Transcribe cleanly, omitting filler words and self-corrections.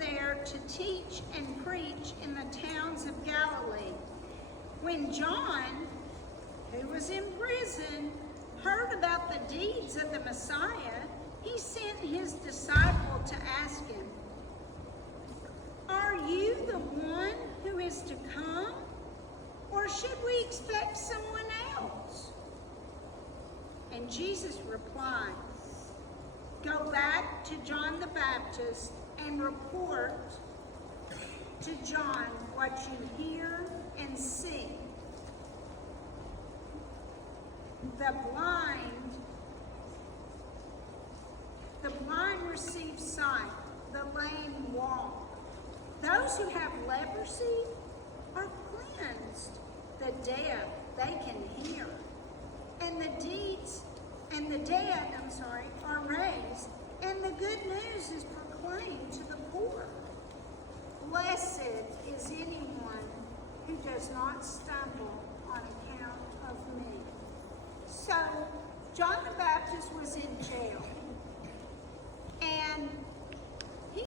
there to teach and preach in the towns of Galilee. When John, who was in prison, heard about the deeds of the Messiah, he sent his disciple to ask him, "Are you the one who is to come, or should we expect someone else?" And Jesus replied, "Go back to John the Baptist and report to John what you hear and see. The blind receive sight, the lame walk. Those who have leprosy are cleansed, the deaf they can hear, and the dead are raised, and the good news is proclaimed to the poor. Blessed is anyone who does not stumble on account of me." So